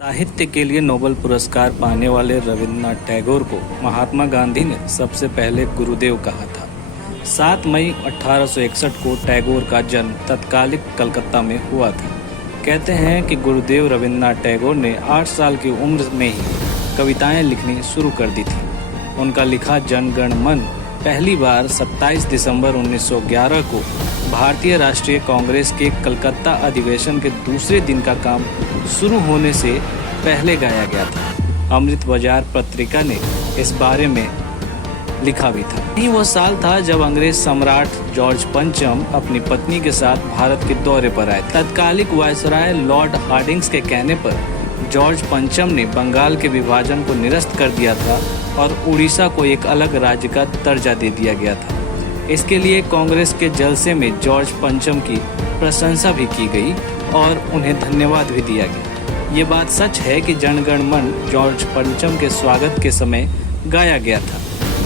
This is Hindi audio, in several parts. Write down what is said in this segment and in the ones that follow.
साहित्य के लिए नोबेल पुरस्कार पाने वाले रविन्द्रनाथ टैगोर को महात्मा गांधी ने सबसे पहले गुरुदेव कहा था। 7 मई 1861 को टैगोर का जन्म तत्कालिक कलकत्ता में हुआ था। कहते हैं कि गुरुदेव रविन्द्रनाथ टैगोर ने 8 साल की उम्र में ही कविताएं लिखनी शुरू कर दी थी। उनका लिखा जन गण मन पहली बार 27 दिसंबर 1911 को भारतीय राष्ट्रीय कांग्रेस के कलकत्ता अधिवेशन के दूसरे दिन का काम शुरू होने से पहले गाया गया था। अमृत बाजार पत्रिका ने इस बारे में लिखा भी था। यही वो साल था जब अंग्रेज सम्राट जॉर्ज पंचम अपनी पत्नी के साथ भारत के दौरे पर आए थे। तत्कालिक वायसराय लॉर्ड हार्डिंग्स के कहने पर जॉर्ज पंचम ने बंगाल के विभाजन को निरस्त कर दिया था और उड़ीसा को एक अलग राज्य का दर्जा दे दिया गया था। इसके लिए कांग्रेस के जलसे में जॉर्ज पंचम की प्रशंसा भी की गई और उन्हें धन्यवाद भी दिया गया। ये बात सच है कि जनगण मन जॉर्ज पंचम के स्वागत के समय गाया गया था।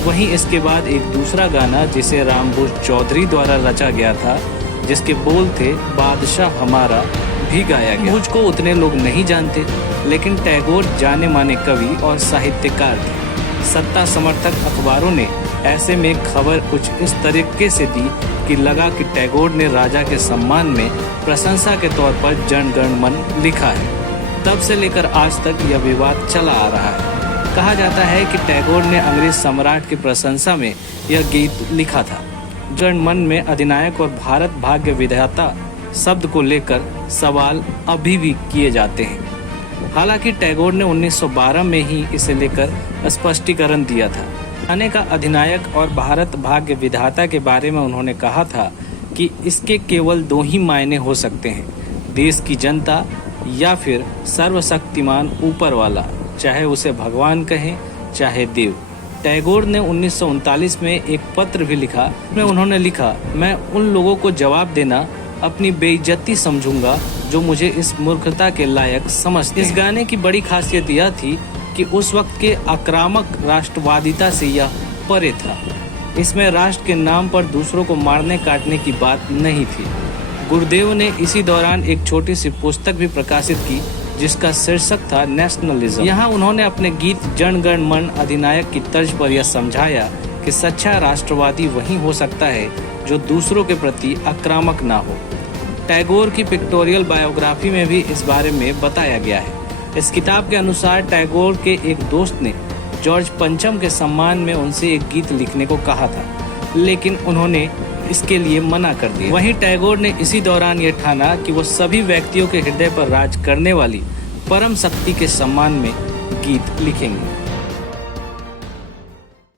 वहीं इसके बाद एक दूसरा गाना जिसे रामभूज चौधरी द्वारा रचा गया था, जिसके बोल थे बादशाह हमारा, भी गाया गया। मुझको उतने लोग नहीं जानते, लेकिन टैगोर जाने माने कवि और साहित्यकार थे। सत्ता समर्थक अखबारों ने ऐसे में खबर कुछ इस तरीके से दी कि लगा कि टैगोर ने राजा के सम्मान में प्रशंसा के तौर पर जन गण मन लिखा है। तब से लेकर आज तक यह विवाद चला आ रहा है। कहा जाता है कि टैगोर ने अंग्रेज सम्राट की प्रशंसा में यह गीत लिखा था। जन मन में अधिनायक और भारत भाग्य विधाता शब्द को लेकर सवाल अभी भी किए जाते हैं। हालांकि टैगोर ने 1912 में ही इसे लेकर स्पष्टीकरण दिया था। गाने का अधिनायक और भारत भाग्य विधाता के बारे में उन्होंने कहा था कि इसके केवल 2 ही मायने हो सकते हैं, देश की जनता या फिर सर्वशक्तिमान ऊपर वाला, चाहे उसे भगवान कहें चाहे देव। टैगोर ने 1939 में एक पत्र भी लिखा, जिसमें उन्होंने लिखा, मैं उन लोगों को जवाब देना अपनी बेइज्जती समझूंगा जो मुझे इस मूर्खता के लायक समझते हैं। इस गाने की बड़ी खासियत यह थी कि उस वक्त के आक्रामक राष्ट्रवादिता से यह परे था। इसमें राष्ट्र के नाम पर दूसरों को मारने काटने की बात नहीं थी। गुरुदेव ने इसी दौरान एक छोटी सी पुस्तक भी प्रकाशित की जिसका शीर्षक था नेशनलिज्म। यहाँ उन्होंने अपने गीत जन गण मन अधिनायक की तर्ज पर यह समझाया कि सच्चा राष्ट्रवादी वही हो सकता है जो दूसरों के प्रति आक्रामक ना हो। टैगोर की पिक्टोरियल बायोग्राफी में भी इस बारे में बताया गया है। इस किताब के अनुसार टैगोर के एक दोस्त ने जॉर्ज पंचम के सम्मान में उनसे एक गीत लिखने को कहा था, लेकिन उन्होंने इसके लिए मना कर दिया। वहीं टैगोर ने इसी दौरान ये ठाना कि वो सभी व्यक्तियों के हृदय पर राज करने वाली परम शक्ति के सम्मान में गीत लिखेंगे।